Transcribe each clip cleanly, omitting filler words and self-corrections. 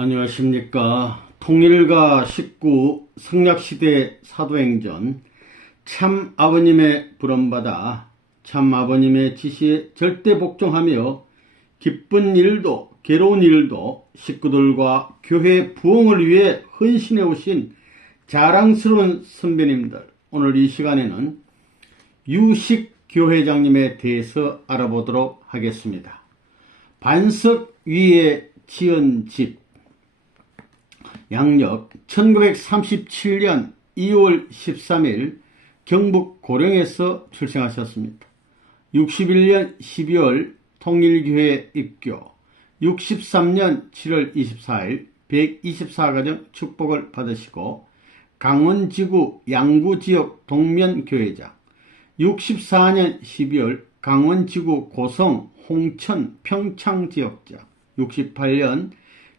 안녕하십니까. 통일가 19 성약시대 사도행전 참 아버님의 부름받아 참 아버님의 지시에 절대 복종하며 기쁜 일도 괴로운 일도 식구들과 교회 부흥을 위해 헌신해 오신 자랑스러운 선배님들, 오늘 이 시간에는 유식 교회장님에 대해서 알아보도록 하겠습니다. 반석 위에 지은 집, 양력 1937년 2월 13일 경북 고령에서 출생하셨습니다. 61년 12월 통일교회 입교, 63년 7월 24일 124가정 축복을 받으시고 강원지구 양구지역 동면교회장, 64년 12월 강원지구 고성 홍천 평창지역장, 68년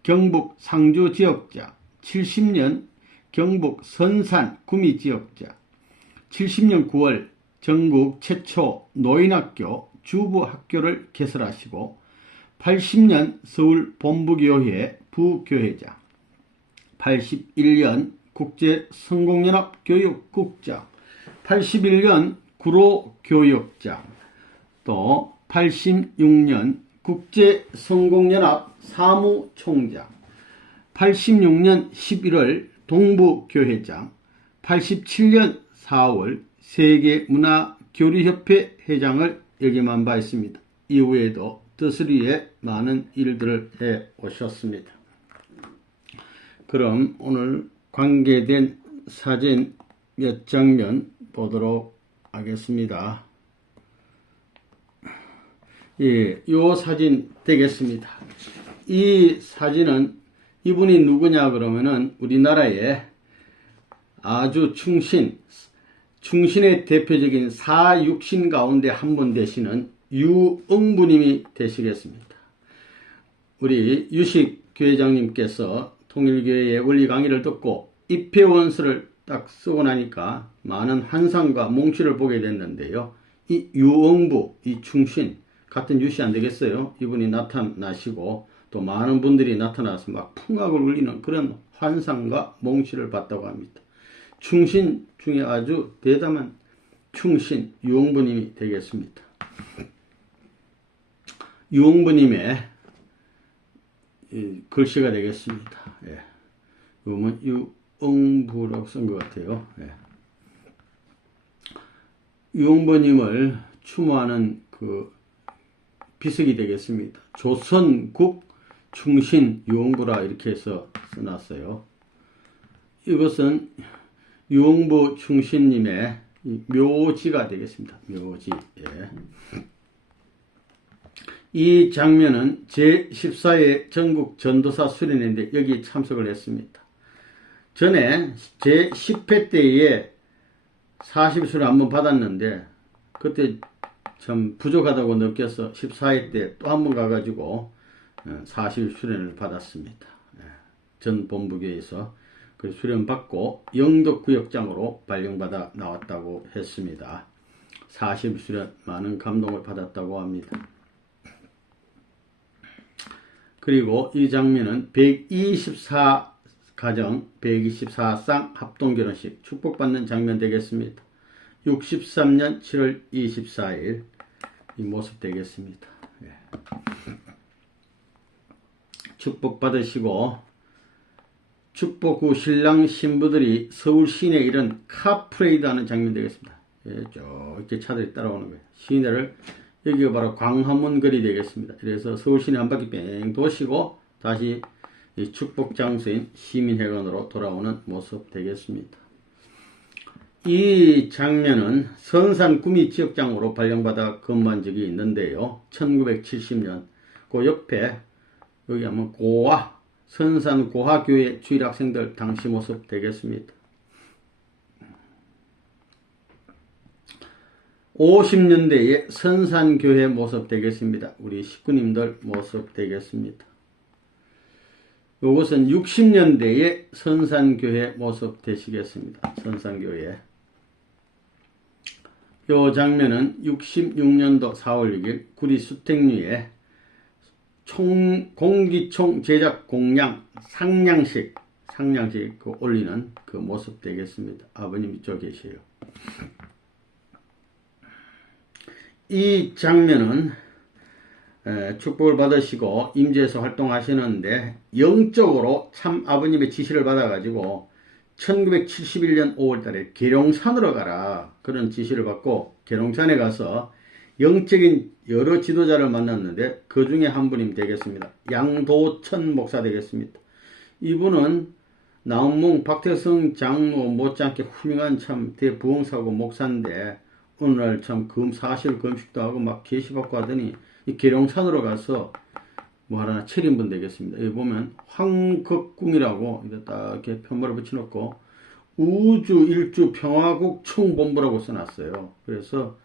경북 상주지역장, 70년 경북 선산 구미지역장, 70년 9월 전국 최초 노인학교 주부학교를 개설하시고 80년 서울 본부교회 부교회장, 81년 국제성공연합 교육국장, 81년 구로교육장, 또 86년 국제성공연합 사무총장, 86년 11월 동부교회장, 87년 4월 세계문화교류협회 회장을 역임한 바 있습니다. 이후에도 뜻을 위해 많은 일들을 해 오셨습니다. 그럼 오늘 관계된 사진 몇 장면 보도록 하겠습니다. 예, 요 사진 되겠습니다. 이 사진은 이분이 누구냐 그러면은 우리나라의 아주 충신의 대표적인 사육신 가운데 한 분 되시는 유응부님이 되시겠습니다. 우리 유식 교회장님께서 통일교회의 원리 강의를 듣고 입회원서를 딱 쓰고 나니까 많은 환상과 몽실을 보게 됐는데요. 이 유응부, 이 충신, 같은 유씨 안 되겠어요? 이분이 나타나시고 또 많은 분들이 나타나서 막 풍악을 울리는 그런 환상과 몽실을 봤다고 합니다. 충신 중에 아주 대담한 충신 유응부님이 되겠습니다. 유응부님의 글씨가 되겠습니다. 예. 유응부라고 쓴 것 같아요. 예. 유응부님을 추모하는 그 비석이 되겠습니다. 조선국 충신 유응부라 이렇게 해서 써놨어요. 이것은 유응부 충신님의 묘지가 되겠습니다. 묘지. 예. 이 장면은 제14회 전국 전도사 수련회인데 여기 참석을 했습니다. 전에 제10회 때에 40수를 한번 받았는데 그때 참 부족하다고 느껴서 14회 때 또 한 번 가가지고 40일 수련을 받았습니다. 전 본부교에서 그 수련 받고 영덕구역장으로 발령받아 나왔다고 했습니다. 40일 수련 많은 감동을 받았다고 합니다. 그리고 이 장면은 124가정 124쌍 합동결혼식 축복받는 장면 되겠습니다. 63년 7월 24일 이 모습 되겠습니다. 예. 축복 받으시고 축복 후 신랑 신부들이 서울 시내 이런 카프레이드 하는 장면 되겠습니다. 예, 쭉 이렇게 차들이 따라오는 거예요. 시내를 여기가 바로 광화문 거리 되겠습니다. 그래서 서울 시내 한 바퀴 뺑 도시고 다시 이 축복 장소인 시민회관으로 돌아오는 모습 되겠습니다. 이 장면은 선산 구미 지역장으로 발령받아 근무한 적이 있는데요. 1970년 그 옆에 여기 하면 고아 선산 고아교회 주일학생들 당시 모습 되겠습니다. 50년대의 선산교회 모습 되겠습니다. 우리 식구님들 모습 되겠습니다. 이것은 60년대의 선산교회 모습 되시겠습니다. 선산교회. 이 장면은 66년도 4월 6일 구리 수택리에 공기총 제작 공양 상냥식 그 올리는 그 모습 되겠습니다. 아버님 이쪽 계세요. 이 장면은 축복을 받으시고 임재에서 활동하시는데 영적으로 참 아버님의 지시를 받아가지고 1971년 5월달에 계룡산으로 가라 그런 지시를 받고 계룡산에 가서 영적인 여러 지도자를 만났는데 그 중에 한 분이 되겠습니다. 양도천 목사 되겠습니다. 이분은 나온몽 박태성 장로 못지않게 훌륭한 참 대부흥사고 목사인데 어느 날 참 사실 금식도 하고 막 계시받고 하더니 이 계룡산으로 가서 뭐 하나 체린분 되겠습니다. 여기 보면 황극궁이라고 딱 이렇게 편말을 붙여놓고 우주 일주 평화국 총본부라고 써놨어요. 그래서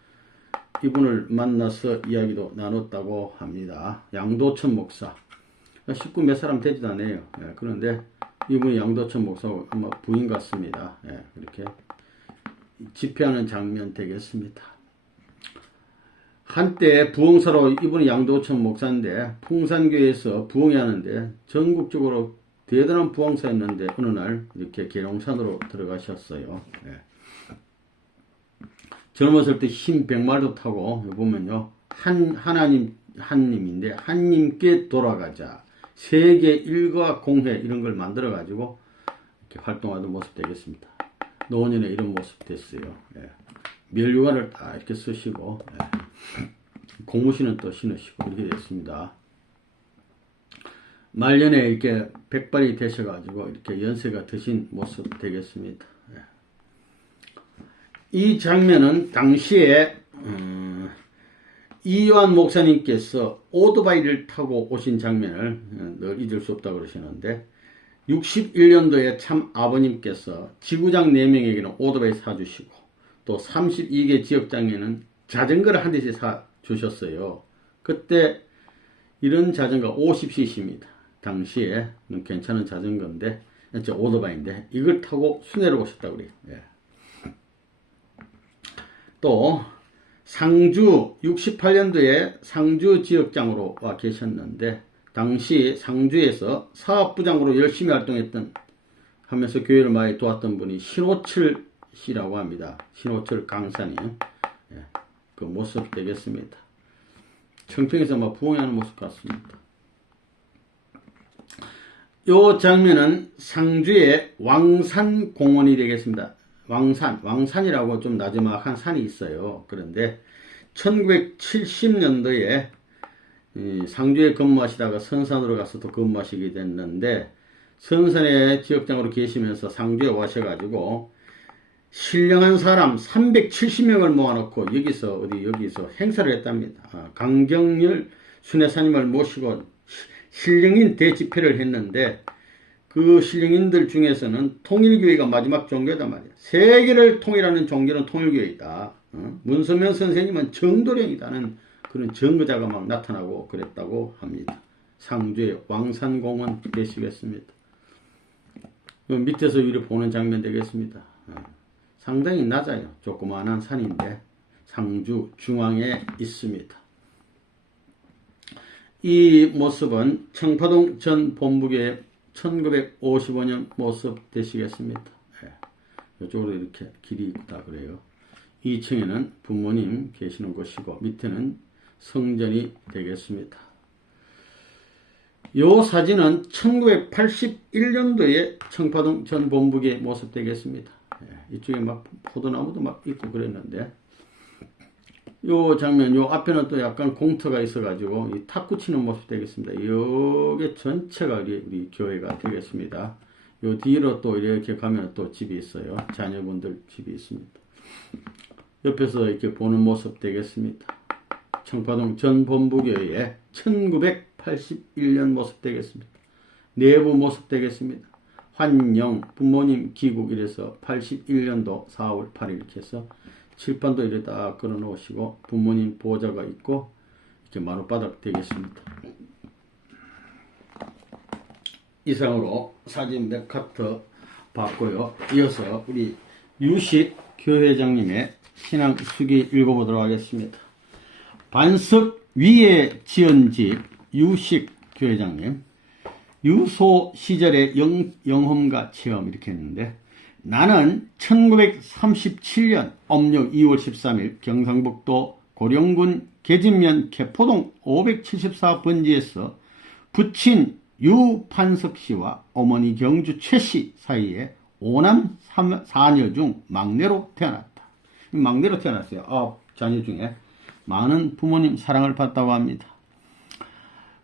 이분을 만나서 이야기도 나눴다고 합니다. 양도천 목사. 식구 몇 사람 되지도 않아요. 그런데 이분이 양도천 목사고 아마 부인 같습니다. 이렇게 집회하는 장면 되겠습니다. 한때 부흥사로 이분이 양도천 목사인데 풍산교회에서 부흥회 하는데 전국적으로 대단한 부흥사였는데 어느 날 이렇게 계룡산으로 들어가셨어요. 젊었을 때 흰 백말도 타고 보면요 한님인데 한님께 돌아가자 세계 일과 공회 이런 걸 만들어 가지고 이렇게 활동하던 모습 되겠습니다. 노년에 이런 모습 됐어요. 멸류관을 딱 이렇게 쓰시고 고무신은 또 신으시고 이렇게 됐습니다. 말년에 이렇게 백발이 되셔가지고 이렇게 연세가 드신 모습 되겠습니다. 이 장면은 당시에 이요한 목사님께서 오토바이를 타고 오신 장면을 늘 잊을 수 없다고 그러시는데 61년도에 참 아버님께서 지구장 4명에게는 오토바이 사주시고 또 32개 지역장에는 자전거를 한 대씩 사주셨어요. 그때 이런 자전거 50cc입니다. 당시에 괜찮은 자전거인데 오토바이인데 이걸 타고 순회를 오셨다고 그래요. 또 상주 68년도에 상주 지역장으로 와 계셨는데 당시 상주에서 사업부장으로 열심히 활동했던 하면서 교회를 많이 도왔던 분이 신호철 씨라고 합니다. 신호철 강사님. 그 모습 되겠습니다. 청평에서 막 부흥하는 모습 같습니다. 요 장면은 상주의 왕산공원이 되겠습니다. 왕산이라고 좀 나지막한 산이 있어요. 그런데 1970년도에 상주에 근무하시다가 선산으로 가서 또 근무하시게 됐는데 선산의 지역장으로 계시면서 상주에 와셔가지고 신령한 사람 370명을 모아놓고 여기서 행사를 했답니다. 강경열 순회사님을 모시고 신령인 대집회를 했는데 그 신령인들 중에서는 통일교회가 마지막 종교다 말이야. 세계를 통일하는 종교는 통일교회이다. 문서면 선생님은 정도령이다는 그런 정거자가 막 나타나고 그랬다고 합니다. 상주의 왕산공원 되시겠습니다. 밑에서 위로 보는 장면 되겠습니다. 상당히 낮아요. 조그마한 산인데 상주 중앙에 있습니다. 이 모습은 청파동 전 본부교회 1955년 모습 되시겠습니다. 이쪽으로 이렇게 길이 있다 그래요. 2층에는 부모님 계시는 곳이고 밑에는 성전이 되겠습니다. 이 사진은 1981년도에 청파동 전 본부교회 모습 되겠습니다. 이쪽에 막 포도나무도 막 있고 그랬는데 요 장면, 요 앞에는 또 약간 공터가 있어가지고 이 탁구 치는 모습 되겠습니다. 요게 전체가 우리 교회가 되겠습니다. 요 뒤로 또 이렇게 가면 또 집이 있어요. 자녀분들 집이 있습니다. 옆에서 이렇게 보는 모습 되겠습니다. 청파동 전 본부교회의 1981년 모습 되겠습니다. 내부 모습 되겠습니다. 환영, 부모님 귀국 이래서 81년도 4월 8일 이렇게 해서 칠판도 이렇게 딱 걸어 놓으시고 부모님 보좌가 있고 이렇게 마룻바닥 되겠습니다. 이상으로 사진 몇 카트 봤고요. 이어서 우리 유식 교회장님의 신앙 수기 읽어보도록 하겠습니다. 반석 위에 지은 집 유식 교회장님. 유소 시절의 영험과 체험 이렇게 했는데, 나는 1937년 음력 2월 13일 경상북도 고령군 계진면 개포동 574번지에서 부친 유판석 씨와 어머니 경주 최 씨 사이에 5남 4녀 중 막내로 태어났다. 막내로 태어났어요. 9자녀 중에 많은 부모님 사랑을 받았다고 합니다.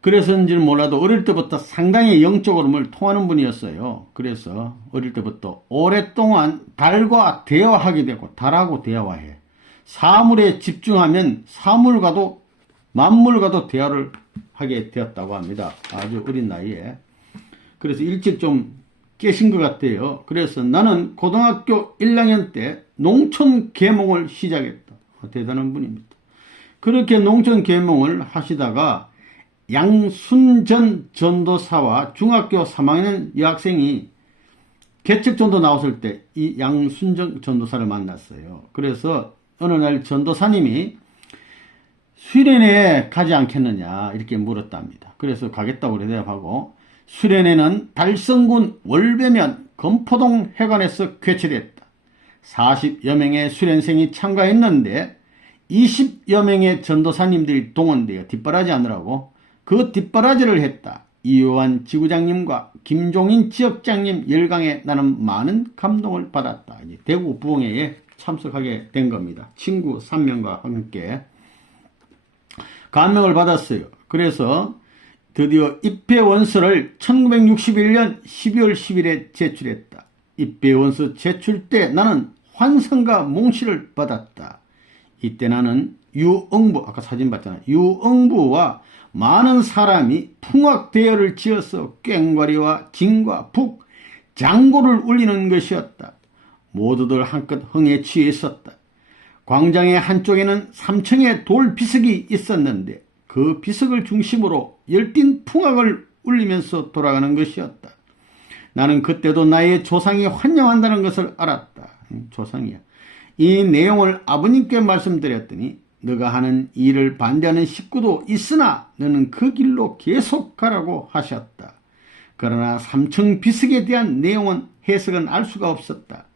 그래서인지는 몰라도 어릴 때부터 상당히 영적으로 통하는 분이었어요. 그래서 어릴 때부터 오랫동안 달과 대화하게 되고, 달하고 대화해. 사물에 집중하면 사물과도 만물과도 대화를 하게 되었다고 합니다. 아주 어린 나이에. 그래서 일찍 좀 깨신 것 같아요. 그래서 나는 고등학교 1학년 때 농촌 계몽을 시작했다. 대단한 분입니다. 그렇게 농촌 계몽을 하시다가 양순전 전도사와 중학교 3학년 여학생이 개척전도 나왔을 때 이 양순전 전도사를 만났어요. 그래서 어느 날 전도사님이 수련회에 가지 않겠느냐 이렇게 물었답니다. 그래서 가겠다고 대답하고, 수련회는 달성군 월배면 건포동 회관에서 개최됐다. 40여 명의 수련생이 참가했는데 20여 명의 전도사님들이 동원되어 뒷바라지하느라고 그 뒷바라지를 했다. 이요한 지구장님과 김종인 지역장님 열강에 나는 많은 감동을 받았다. 이제 대구 부흥회에 참석하게 된 겁니다. 친구 3명과 함께 감명을 받았어요. 그래서 드디어 입회원서를 1961년 12월 10일에 제출했다. 입회원서 제출 때 나는 환상과 몽실을 받았다. 이때 나는 유응부, 아까 사진 봤잖아요. 유응부와 많은 사람이 풍악대열을 지어서 꽹과리와 진과 북, 장고를 울리는 것이었다. 모두들 한껏 흥에 취해 있었다. 광장의 한쪽에는 3층의 돌 비석이 있었는데 그 비석을 중심으로 열띤 풍악을 울리면서 돌아가는 것이었다. 나는 그때도 나의 조상이 환영한다는 것을 알았다. 조상이야. 이 내용을 아버님께 말씀드렸더니 너가 하는 일을 반대하는 식구도 있으나 너는 그 길로 계속 가라고 하셨다. 그러나 3층 비석에 대한 내용은 해석은 알 수가 없었다.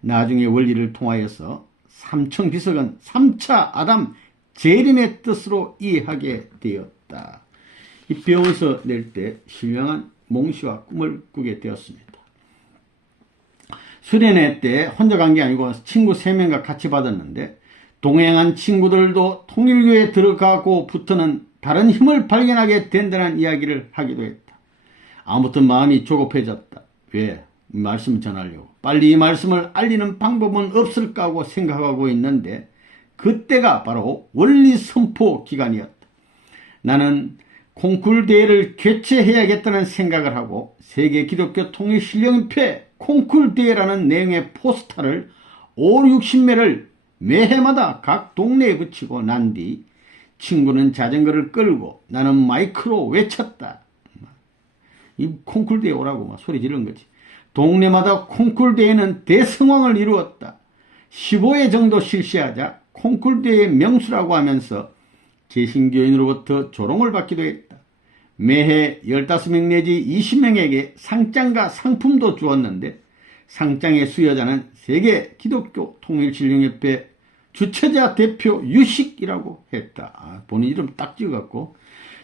나중에 원리를 통하여서 3층 비석은 3차 아담 재림의 뜻으로 이해하게 되었다. 이 배워서 낼 때 신령한 몽시와 꿈을 꾸게 되었습니다. 수련회 때 혼자 간 게 아니고 친구 3명과 같이 받았는데, 동행한 친구들도 통일교에 들어가고 부터는 다른 힘을 발견하게 된다는 이야기를 하기도 했다. 아무튼 마음이 조급해졌다. 왜? 말씀을 전하려고. 빨리 이 말씀을 알리는 방법은 없을까 하고 생각하고 있는데, 그때가 바로 원리 선포 기간이었다. 나는 콩쿨 대회를 개최해야겠다는 생각을 하고 세계 기독교 통일 신령협회 콩쿨 대회라는 내용의 포스터를 5, 60매를 매해마다 각 동네에 붙이고 난 뒤 친구는 자전거를 끌고 나는 마이크로 외쳤다. 이 콩쿨 대회 오라고 막 소리 지른 거지. 동네마다 콩쿨 대회는 대성황을 이루었다. 15회 정도 실시하자 콩쿨 대회 명수라고 하면서 개신교인으로부터 조롱을 받기도 했다. 매해 15명 내지 20명에게 상장과 상품도 주었는데 상장의 수여자는 세계 기독교 통일신령협회 주최자 대표 유식이라고 했다. 본인 이름 딱 찍어갖고,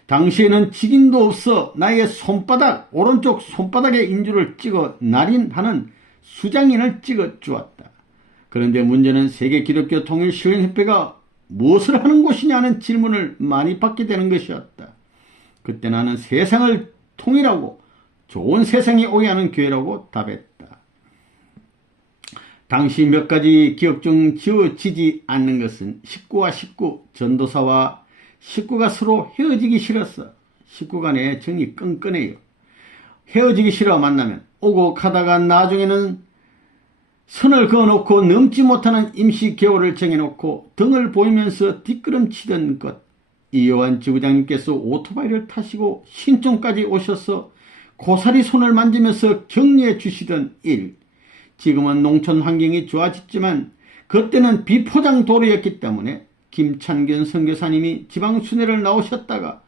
당시에는 직인도 없어 나의 손바닥, 오른쪽 손바닥에 인주를 찍어 날인하는 수장인을 찍어 주었다. 그런데 문제는 세계 기독교 통일신령협회가 무엇을 하는 곳이냐는 질문을 많이 받게 되는 것이었다. 그때 나는 세상을 통일하고 좋은 세상이 오게 하는 교회라고 답했다. 당시 몇 가지 기억 중 지워지지 않는 것은 식구와 식구, 전도사와 식구가 서로 헤어지기 싫었어. 식구 간에 정이 끈끈해요. 헤어지기 싫어 만나면 오고 가다가 나중에는 선을 그어놓고 넘지 못하는 임시 계호를 정해놓고 등을 보이면서 뒷걸음치던 것. 이요한 지구장님께서 오토바이를 타시고 신촌까지 오셔서 고사리 손을 만지면서 격려해 주시던 일. 지금은 농촌 환경이 좋아졌지만 그때는 비포장 도로였기 때문에 김찬균 선교사님이 지방 순회를 나오셨다가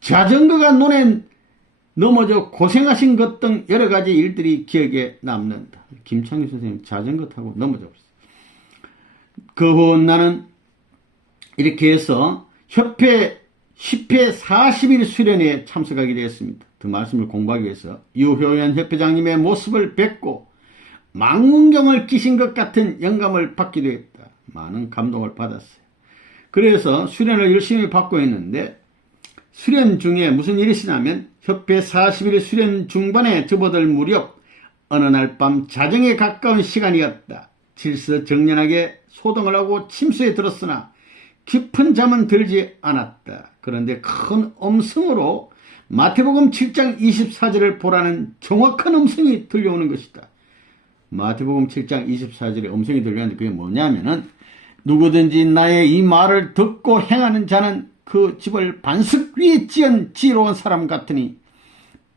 자전거가 눈에 넘어져 고생하신 것 등 여러 가지 일들이 기억에 남는다. 김창규 선생님 자전거 타고 넘어져 버렸어요. 그 후 나는 이렇게 해서 협회 10회 40일 수련회에 참석하게 되었습니다. 그 말씀을 공부하기 위해서 유효연 협회장님의 모습을 뵙고 망원경을 끼신 것 같은 영감을 받기도 했다. 많은 감동을 받았어요. 그래서 수련을 열심히 받고 있는데 수련 중에 무슨 일이 있으냐면 협회 40일 수련 중반에 접어들 무렵 어느 날 밤 자정에 가까운 시간이었다. 질서정연하게 소등을 하고 침수에 들었으나 깊은 잠은 들지 않았다. 그런데 큰 음성으로 마태복음 7장 24절을 보라는 정확한 음성이 들려오는 것이다. 마태복음 7장 24절에 음성이 들려오는데 그게 뭐냐면은 누구든지 나의 이 말을 듣고 행하는 자는 그 집을 반석 위에 지은 지혜로운 사람 같으니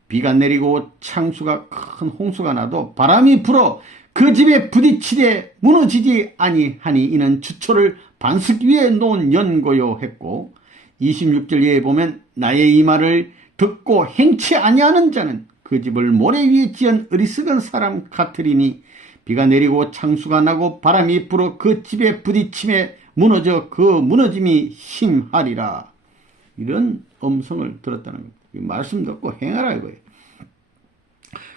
비가 내리고 창수가 큰 홍수가 나도 바람이 불어 그 집에 부딪히되 무너지지 아니하니 이는 주초를 반석 위에 놓은 연고요 했고 26절 예에 보면 나의 이 말을 듣고 행치 아니하는 자는 그 집을 모래 위에 지은 어리석은 사람 같으리니 비가 내리고 창수가 나고 바람이 불어 그 집에 부딪힘에 무너져 그 무너짐이 심하리라. 이런 음성을 들었다는 겁니다. 말씀 듣고 행하라 이거예요.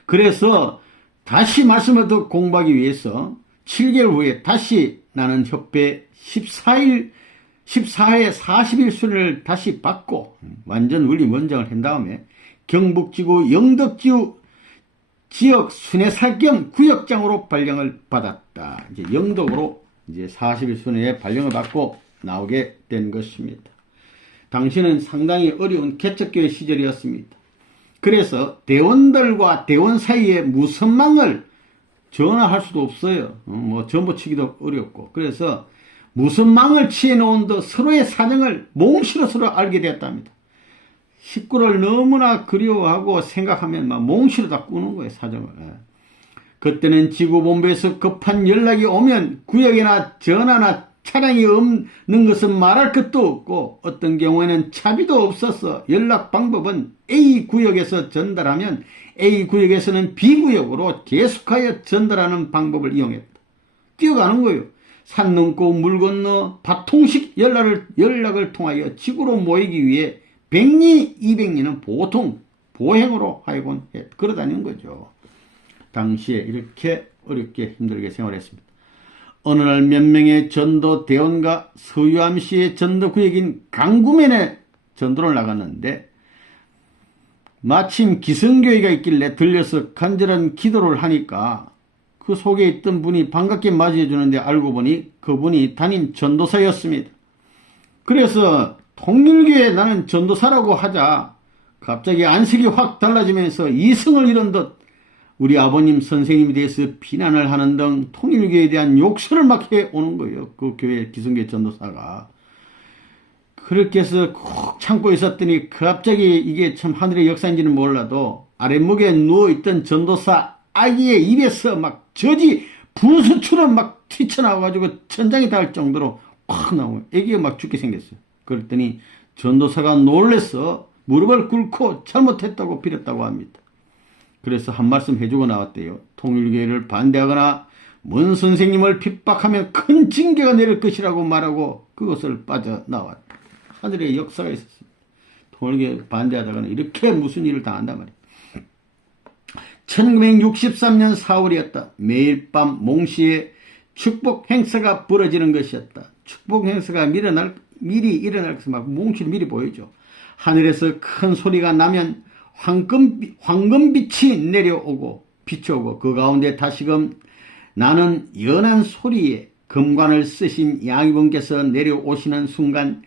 그래서 다시 말씀을 더 공부하기 위해서 7개월 후에 다시 나는 협회 14회 40일 수련을 다시 받고 완전 원리 원장을 한 다음에 경북지구 영덕지구 지역 순회사경 구역장으로 발령을 받았다. 이제 영덕으로 이제 40일 수련에 발령을 받고 나오게 된 것입니다. 당시는 상당히 어려운 개척교회 시절이었습니다. 그래서 대원들과 대원 사이에 무선망을 전화할 수도 없어요. 뭐 전보치기도 어렵고. 그래서 무선망을 치해놓은 듯 서로의 사정을 몽실로 서로 알게 되었답니다. 식구를 너무나 그리워하고 생각하면 막 몽실로 다 꾸는 거예요, 사정을. 그때는 지구본부에서 급한 연락이 오면 구역이나 전화나 차량이 없는 것은 말할 것도 없고 어떤 경우에는 차비도 없어서 연락 방법은 A구역에서 전달하면 A구역에서는 B구역으로 계속하여 전달하는 방법을 이용했다. 뛰어가는 거예요. 산 넘고 물 건너 바통식 연락을 통하여 지구로 모이기 위해 100리, 200리는 보통 보행으로 하여금 걸어다니는 거죠. 당시에 이렇게 어렵게 힘들게 생활했습니다. 어느 날 몇 명의 전도 대원과 서유암시의 전도 구역인 강구면에 전도를 나갔는데 마침 기성교회가 있길래 들려서 간절한 기도를 하니까 그 속에 있던 분이 반갑게 맞이해 주는데 알고 보니 그분이 담임 전도사였습니다. 그래서 통일교회 나는 전도사라고 하자 갑자기 안색이 확 달라지면서 이성을 잃은 듯 우리 아버님 선생님에 대해서 비난을 하는 등 통일교회에 대한 욕설을 막 해오는 거예요. 그 교회 기성교회 전도사가. 그렇게 해서 꼭 참고 있었더니 갑자기 이게 참 하늘의 역사인지는 몰라도 아랫목에 누워있던 전도사 아기의 입에서 막 저지 분수처럼 막 튀쳐나와가지고 천장이 닿을 정도로 확 나오고 아기가 막 죽게 생겼어요. 그랬더니 전도사가 놀래서 무릎을 꿇고 잘못했다고 빌었다고 합니다. 그래서 한 말씀 해주고 나왔대요. 통일교회를 반대하거나 먼 선생님을 핍박하면 큰 징계가 내릴 것이라고 말하고 그것을 빠져나왔다. 하늘의 역사가 있었습니다. 통일교회 반대하다가는 이렇게 무슨 일을 당한단 말이에요. 1963년 4월이었다. 매일 밤 몽시에 축복 행사가 벌어지는 것이었다. 축복 행사가 미리 일어날 것을 막 몽시를 미리 보여줘. 하늘에서 큰 소리가 나면 황금빛이 내려오고 비춰오고 그 가운데 다시금 나는 연한 소리에 금관을 쓰신 양이분께서 내려오시는 순간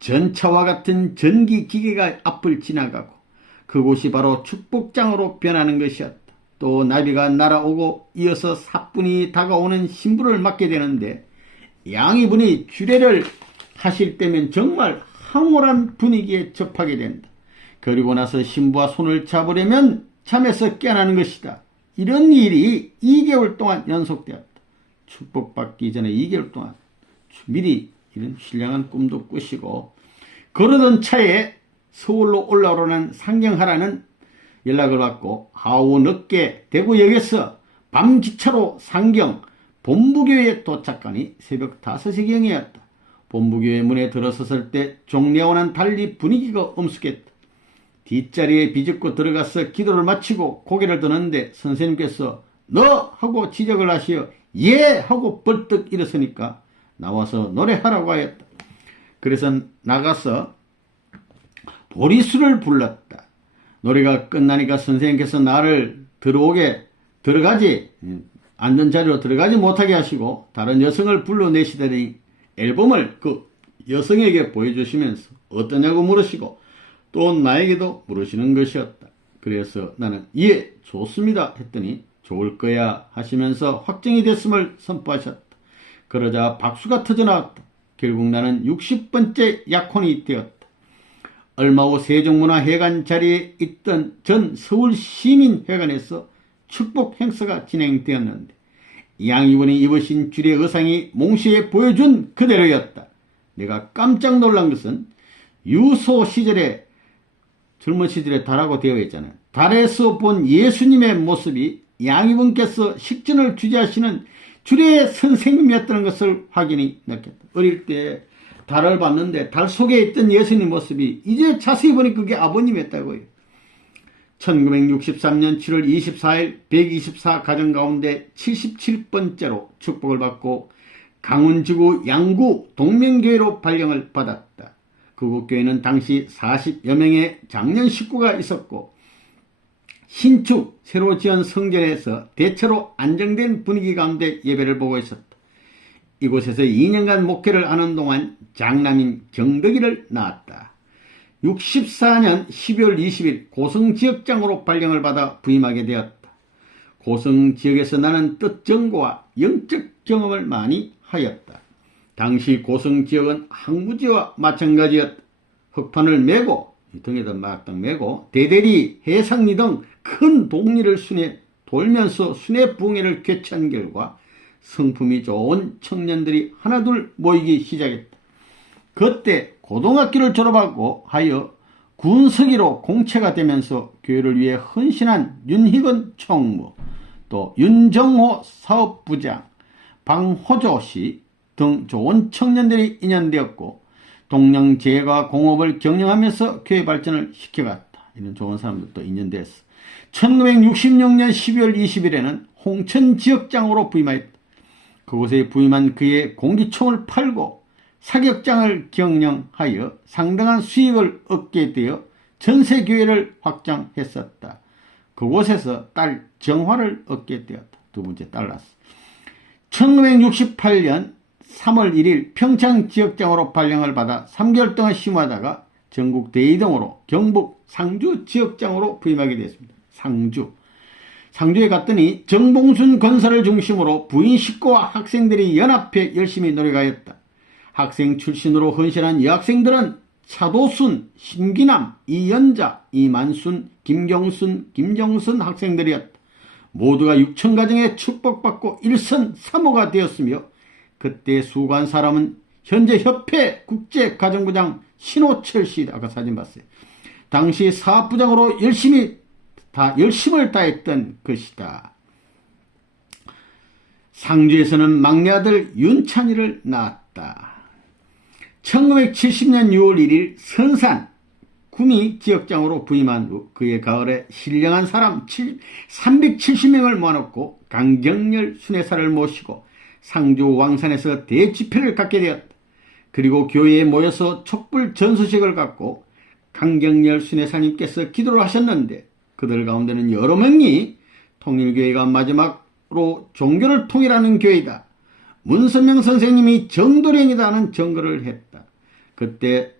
전차와 같은 전기기계가 앞을 지나가고 그곳이 바로 축복장으로 변하는 것이었다. 또 나비가 날아오고 이어서 사뿐히 다가오는 신부를 맞게 되는데 양이분이 주례를 하실 때면 정말 황홀한 분위기에 접하게 된다. 그리고 나서 신부와 손을 잡으려면 잠에서 깨어나는 것이다. 이런 일이 2개월 동안 연속되었다. 축복받기 전에 2개월 동안 미리 이런 신령한 꿈도 꾸시고 그러던 차에 서울로 올라오라는 상경하라는 연락을 받고 하루 늦게 대구역에서 밤기차로 상경 본부교회에 도착하니 새벽 5시경이었다. 본부교회 문에 들어섰을 때 종례와는 달리 분위기가 엄숙했다. 뒷자리에 비집고 들어가서 기도를 마치고 고개를 드는데 선생님께서 너! 하고 지적을 하시어 예! 하고 벌떡 일어서니까 나와서 노래하라고 하였다. 그래서 나가서 보리수를 불렀다. 노래가 끝나니까 선생님께서 나를 들어가지 앉은 자리로 들어가지 못하게 하시고 다른 여성을 불러내시더니 앨범을 그 여성에게 보여주시면서 어떠냐고 물으시고 또 나에게도 물으시는 것이었다. 그래서 나는 예 좋습니다 했더니 좋을 거야 하시면서 확정이 됐음을 선포하셨다. 그러자 박수가 터져나왔다. 결국 나는 60번째 약혼이 되었다. 얼마 후 세종문화회관 자리에 있던 전 서울시민회관에서 축복 행사가 진행되었는데 양이분이 입으신 주례 의상이 몽시에 보여준 그대로였다. 내가 깜짝 놀란 것은 유소 시절에 젊은 시절에 달하고 되어 있잖아요. 달에서 본 예수님의 모습이 양이분께서 식전을 주재하시는 주례 선생님이었다는 것을 확인이 느꼈다. 어릴 때 달을 봤는데 달 속에 있던 예수님 모습이 이제 자세히 보니 그게 아버님이었다고요. 1963년 7월 24일 124 가정 가운데 77번째로 축복을 받고 강원지구 양구 동명교회로 발령을 받았다. 그곳 교회는 당시 40여 명의 장년 식구가 있었고 신축 새로 지은 성전에서 대체로 안정된 분위기 가운데 예배를 보고 있었다. 이곳에서 2년간 목회를 하는 동안 장남인 경덕이를 낳았다. 64년 12월 20일 고성지역장으로 발령을 받아 부임하게 되었다. 고성지역에서 나는 뜻정보와 영적 경험을 많이 하였다. 당시 고성지역은 항구지와 마찬가지였다. 흙판을 메고 등에다 막당 메고 대대리, 해상리 등 큰 동리를 돌면서 순회 부흥회를 개최한 결과 성품이 좋은 청년들이 하나둘 모이기 시작했다. 그때 고등학교를 졸업하고 하여 군서기로 공채가 되면서 교회를 위해 헌신한 윤희건 총무, 또 윤정호 사업부장, 방호조 씨 등 좋은 청년들이 인연되었고 동양제과 공업을 경영하면서 교회 발전을 시켜갔다. 이런 좋은 사람들도 인연됐어. 1966년 12월 20일에는 홍천지역장으로 부임하였다. 그곳에 부임한 그의 공기총을 팔고 사격장을 경영하여 상당한 수익을 얻게 되어 전세교회를 확장했었다. 그곳에서 딸 정화를 얻게 되었다. 두 번째 딸났어. 1968년 3월 1일 평창지역장으로 발령을 받아 3개월 동안 심화하다가 전국 대이동으로 경북 상주지역장으로 부임하게 되었습니다. 상주에 갔더니 정봉순 권사를 중심으로 부인 식구와 학생들이 연합해 열심히 노력하였다. 학생 출신으로 헌신한 여학생들은 차도순, 신기남, 이연자, 이만순, 김경순, 김정선 학생들이었다. 모두가 6,000가정에 축복받고 일선삼호가 되었으며 그때 수고한 사람은 현재 협회 국제가정부장 신호철 씨, 아까 사진 봤어요. 당시 사업부장으로 열심을 다했던 것이다. 상주에서는 막내 아들 윤찬이를 낳았다. 1970년 6월 1일 선산 구미 지역장으로 부임한 후 그의 가을에 신령한 사람 370명을 모아놓고 강경렬 순회사를 모시고 상주 왕산에서 대집회를 갖게 되었다. 그리고 교회에 모여서 촛불 전수식을 갖고 강경렬 순회사님께서 기도를 하셨는데 그들 가운데는 여러 명이 통일교회가 마지막으로 종교를 통일하는 교회이다. 문선명 선생님이 정도령이다 하는 증거를 했다. 그때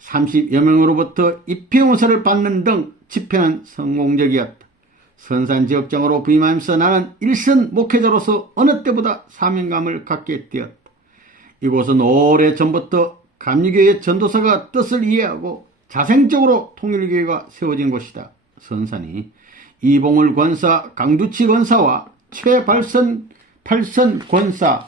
30여 명으로부터 입회원서를 받는 등 집회는 성공적이었다. 선산지역장으로 부임하면서 나는 일선 목회자로서 어느 때보다 사명감을 갖게 되었다. 이곳은 오래전부터 감리교회 전도사가 뜻을 이해하고 자생적으로 통일교회가 세워진 곳이다. 선산이 이봉을 권사, 강두치 권사와 최발선 권사,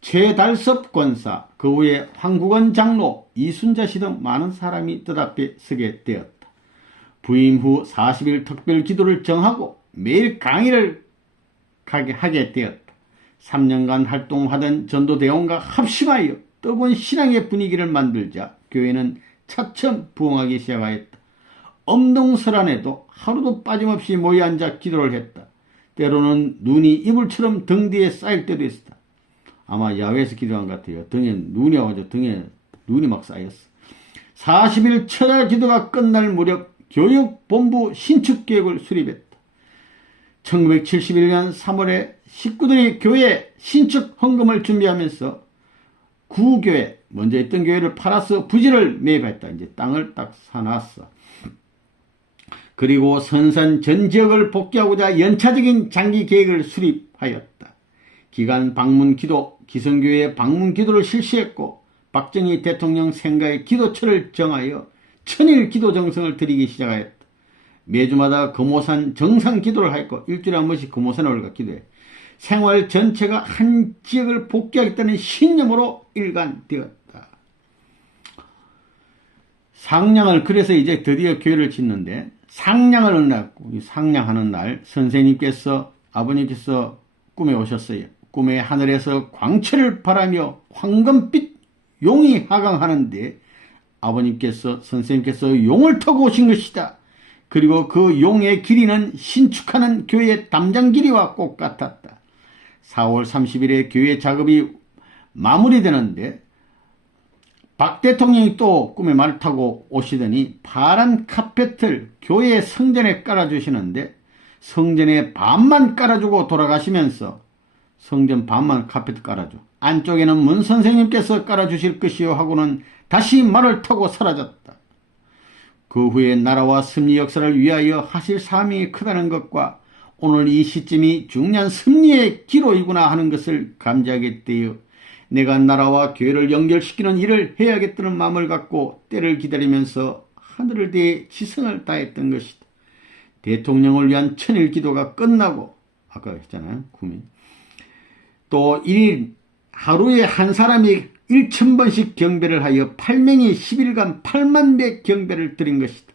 최달섭 권사, 그 후에 황국원 장로, 이순자 씨 등 많은 사람이 뜻앞에 서게 되었다. 부임 후 40일 특별 기도를 정하고 매일 강의를 하게 되었다. 3년간 활동하던 전도대원과 합심하여 뜨거운 신앙의 분위기를 만들자 교회는 차츰 부흥하기 시작하였다. 엄동설안에도 하루도 빠짐없이 모여 앉아 기도를 했다. 때로는 눈이 이불처럼 등 뒤에 쌓일 때도 있었다. 아마 야외에서 기도한 것 같아요. 등에 눈이 와가지고 등에 눈이 막 쌓였어. 40일 철야 기도가 끝날 무렵 교육본부 신축계획을 수립했다. 1971년 3월에 식구들이 교회 신축 헌금을 준비하면서 구교회, 먼저 있던 교회를 팔아서 부지를 매입했다. 이제 땅을 딱 사놨어. 그리고 선산 전 지역을 복귀하고자 연차적인 장기 계획을 수립하였다. 기간 방문 기도, 기성교회 방문 기도를 실시했고 박정희 대통령 생가의 기도처를 정하여 천일 기도 정성을 드리기 시작하였다. 매주마다 금오산 정상 기도를 하였고 일주일에 한 번씩 금오산에 올라가 기도해. 생활 전체가 한 지역을 복귀하겠다는 신념으로 일관되었다. 상냥을, 그래서 이제 드디어 교회를 짓는데 상냥을 은났고, 상냥하는 날 선생님께서, 아버님께서 꿈에 오셨어요. 꿈에 하늘에서 광채를 바라며 황금빛 용이 하강하는데 아버님께서, 선생님께서 용을 타고 오신 것이다. 그리고 그 용의 길이는 신축하는 교회의 담장 길이와 똑같았다. 4월 30일에 교회 작업이 마무리되는데 박 대통령이 또 꿈에 말을 타고 오시더니 파란 카펫을 교회 성전에 깔아주시는데 성전에 반만 깔아주고 돌아가시면서 성전 반만 카펫 깔아줘. 안쪽에는 문 선생님께서 깔아주실 것이요 하고는 다시 말을 타고 사라졌다. 그 후에 나라와 섭리 역사를 위하여 하실 사명이 크다는 것과 오늘 이 시점이 중요한 섭리의 기로이구나 하는 것을 감지하게 되어 내가 나라와 교회를 연결시키는 일을 해야겠다는 마음을 갖고 때를 기다리면서 하늘을 대해 지성을 다했던 것이다. 대통령을 위한 천일 기도가 끝나고 아까 했잖아요. 구민. 또 하루에 한 사람이 1000번씩 경배를 하여 8명이 10일간 8만 배 경배를 드린 것이다.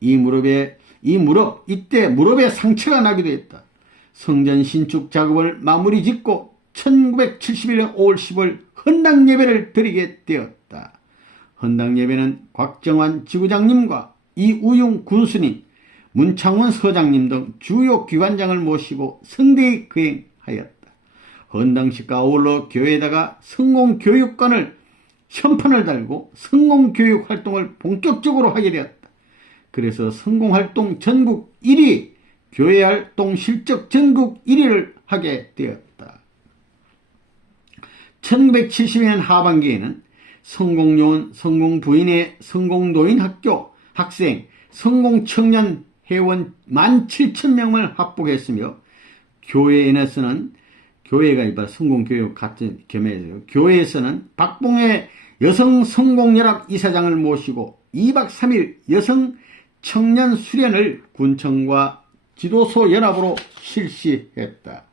이때 무릎에 상처가 나기도 했다. 성전 신축 작업을 마무리 짓고 1971년 5월 10일 헌당 예배를 드리게 되었다. 헌당 예배는 곽정환 지구장님과 이우용 군수님, 문창원 서장님 등 주요 기관장을 모시고 성대히 거행하였다. 헌당식과 아울러 교회에다가 성공교육관을 현판을 달고 성공교육 활동을 본격적으로 하게 되었다. 그래서 성공활동 전국 1위, 교회활동 실적 전국 1위를 하게 되었다. 1970년 하반기에는 성공요원, 성공부인의 성공노인학교 학생, 성공청년 회원 17,000명을 합복했으며 교회에서는 교회가 이봐 성공교육 같은 겸해서 교회에서는 박봉의 여성성공연합 이사장을 모시고 2박 3일 여성 청년 수련을 군청과 지도소 연합으로 실시했다.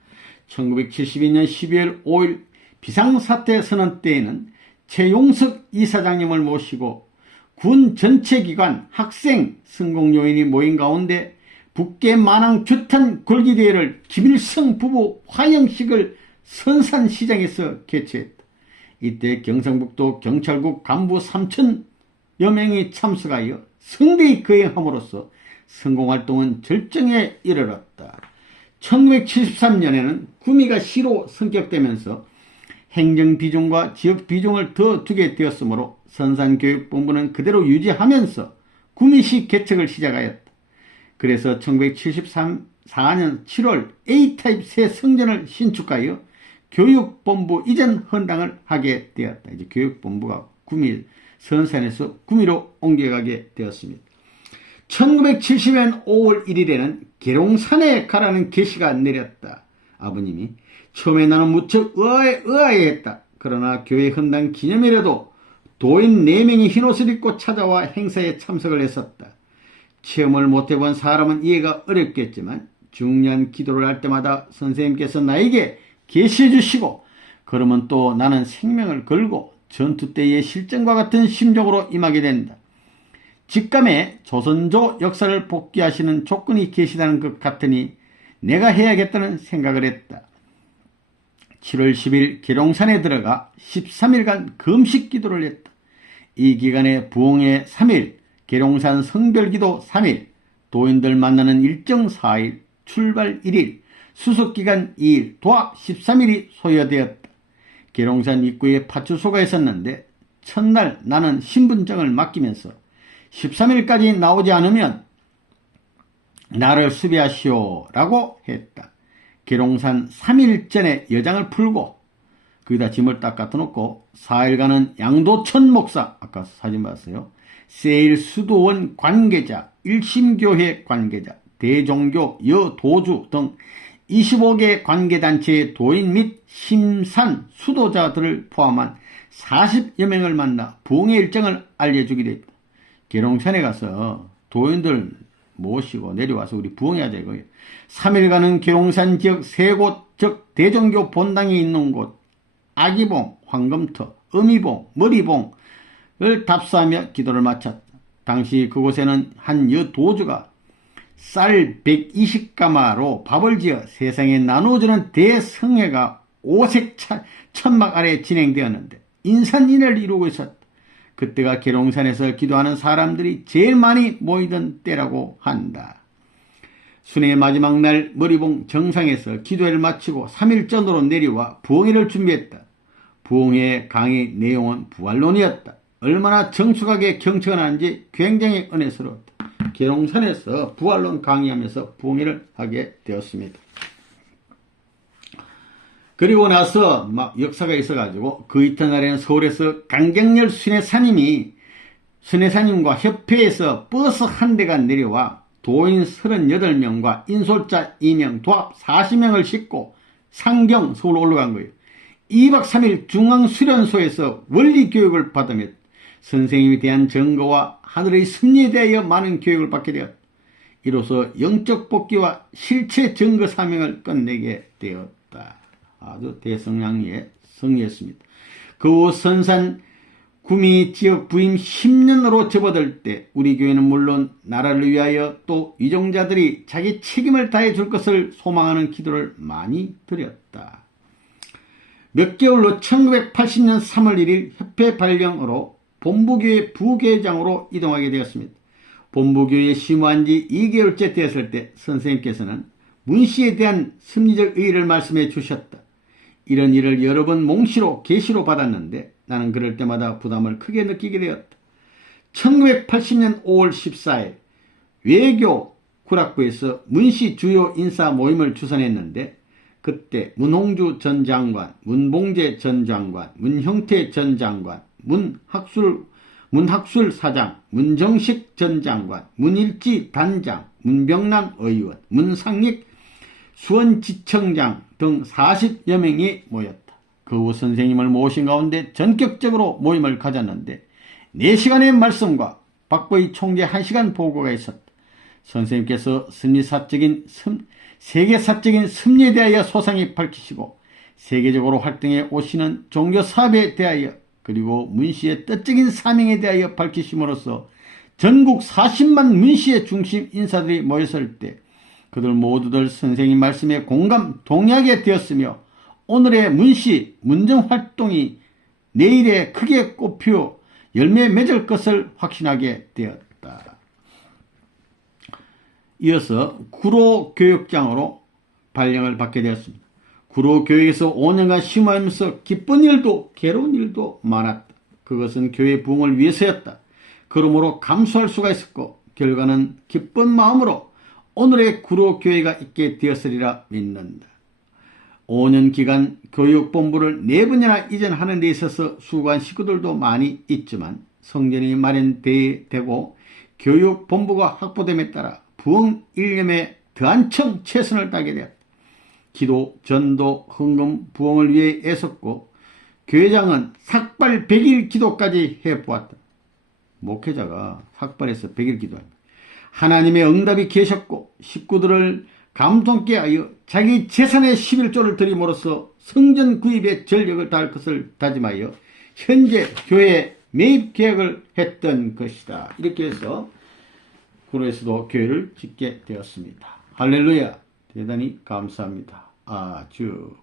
1972년 12월 5일 비상사태 선언 때에는 최용석 이사장님을 모시고 군 전체 기관 학생 성공요인이 모인 가운데 북계 만왕 규탄 골기대회를 김일성 부부 화영식을 선산시장에서 개최했다. 이때 경상북도 경찰국 간부 3,000여 명이 참석하여 성대히 거행함으로써 성공활동은 절정에 이르렀다. 1973년에는 구미가 시로 성격되면서 행정비중과 지역비중을 더 두게 되었으므로 선산교육본부는 그대로 유지하면서 구미시 개척을 시작하였다. 그래서 1974년 7월 A타입 새 성전을 신축하여 교육본부 이전 헌당을 하게 되었다. 이제 교육본부가 구미, 선산에서 구미로 옮겨가게 되었습니다. 1970년 5월 1일에는 계룡산에 가라는 계시가 내렸다. 아버님이 처음에 나는 무척 의아해했다. 그러나 교회 헌당 기념일에도 도인 4명이 흰옷을 입고 찾아와 행사에 참석을 했었다. 체험을 못해본 사람은 이해가 어렵겠지만 중요한 기도를 할 때마다 선생님께서 나에게 계시해 주시고 그러면 또 나는 생명을 걸고 전투 때의 실전과 같은 심정으로 임하게 된다. 직감에 조선조 역사를 복귀하시는 조건이 계시다는 것 같으니 내가 해야겠다는 생각을 했다. 7월 10일 계룡산에 들어가 13일간 금식 기도를 했다. 이 기간에 부흥회 3일, 계룡산 성별기도 3일, 도인들 만나는 일정 4일, 출발 1일, 수석기간 2일, 도합 13일이 소요되었다. 계룡산 입구에 파출소가 있었는데 첫날 나는 신분증을 맡기면서 13일까지 나오지 않으면 나를 수배하시오 라고 했다. 계룡산 3일 전에 여장을 풀고 거기다 짐을 딱 갖다 놓고 4일간은 양도천 목사, 아까 사진 봤어요, 세일 수도원 관계자, 일심교회 관계자, 대종교 여도주 등 25개 관계단체의 도인 및 심산 수도자들을 포함한 40여 명을 만나 부흥의 일정을 알려주기로 했다. 계룡산에 가서 도인들 모시고 내려와서 우리 부흥해야 되고요. 3일간은 계룡산 지역 3곳, 즉 대종교 본당이 있는 곳, 아기봉, 황금터, 어미봉, 머리봉을 답사하며 기도를 마쳤다. 당시 그곳에는 한 여도주가 쌀 120가마로 밥을 지어 세상에 나누어주는 대성회가 오색 천막 아래 진행되었는데 인산인해를 이루고 있었다. 그때가 계룡산에서 기도하는 사람들이 제일 많이 모이던 때라고 한다. 순회 마지막 날 머리봉 정상에서 기도회를 마치고 3일 전으로 내려와 부흥회를 준비했다. 부흥회 강의 내용은 부활론이었다. 얼마나 정숙하게 경청하는지 굉장히 은혜스러웠다. 계룡산에서 부활론 강의하면서 부흥회를 하게 되었습니다. 그리고 나서 막 역사가 있어가지고 그 이튿날에는 서울에서 강경렬 순회사님과 협회에서 버스 한 대가 내려와 도인 38명과 인솔자 2명, 도합 40명을 싣고 상경 서울로 올라간 거예요. 2박 3일 중앙수련소에서 원리교육을 받으며 선생님에 대한 증거와 하늘의 섭리에 대하여 많은 교육을 받게 되었다. 이로써 영적 복귀와 실체 증거 사명을 끝내게 되었다. 아주 대성량의 성리였습니다. 그 후 선산 구미 지역 부임 10년으로 접어들 때 우리 교회는 물론 나라를 위하여 또 위종자들이 자기 책임을 다해 줄 것을 소망하는 기도를 많이 드렸다. 몇 개월로 1980년 3월 1일 협회 발령으로 본부교회 부교회장으로 이동하게 되었습니다. 본부교회에 심호한 지 2개월째 되었을 때 선생님께서는 문씨에 대한 섭리적 의의를 말씀해 주셨다. 이런 일을 여러 번 몽시로 계시로 받았는데 나는 그럴 때마다 부담을 크게 느끼게 되었다. 1980년 5월 14일 외교 구락부에서 문씨 주요 인사 모임을 주선했는데 그때 문홍주 전 장관, 문봉재 전 장관, 문형태 전 장관, 문학술 사장, 문정식 전 장관, 문일지 단장, 문병남 의원, 문상익 수원지청장 등 40여 명이 모였다. 그 후 선생님을 모신 가운데 전격적으로 모임을 가졌는데 4시간의 말씀과 박보희 총재 1시간 보고가 있었다. 선생님께서 세계사적인 섭리에 대하여 소상히 밝히시고 세계적으로 활동해 오시는 종교사업에 대하여 그리고 문씨의 뜻적인 사명에 대하여 밝히심으로써 전국 40만 문씨의 중심 인사들이 모였을 때 그들 모두들 선생님 말씀에 공감 동의하게 되었으며 오늘의 문씨 문정활동이 내일에 크게 꽃피어 열매 맺을 것을 확신하게 되었다. 이어서 구로교육장으로 발령을 받게 되었습니다. 구로교육에서 5년간 심호하면서 기쁜 일도 괴로운 일도 많았다. 그것은 교회 부흥을 위해서였다. 그러므로 감수할 수가 있었고 결과는 기쁜 마음으로 오늘의 구로교회가 있게 되었으리라 믿는다. 5년 기간 교육본부를 4번이나 이전하는 데 있어서 수고한 식구들도 많이 있지만 성전이 마련되고 교육본부가 확보됨에 따라 부흥 일념에 더한층 최선을 다하게 되었다. 기도, 전도, 헌금, 부흥을 위해 애썼고 교회장은 삭발 100일 기도까지 해보았다. 목회자가 삭발해서 100일 기도합니다. 하나님의 응답이 계셨고 식구들을 감동케 하여 자기 재산의 11조를 드림으로써 성전 구입에 전력을 다할 것을 다짐하여 현재 교회 매입 계획을 했던 것이다. 이렇게 해서 구로에서도 교회를 짓게 되었습니다. 할렐루야! 대단히 감사합니다. 아주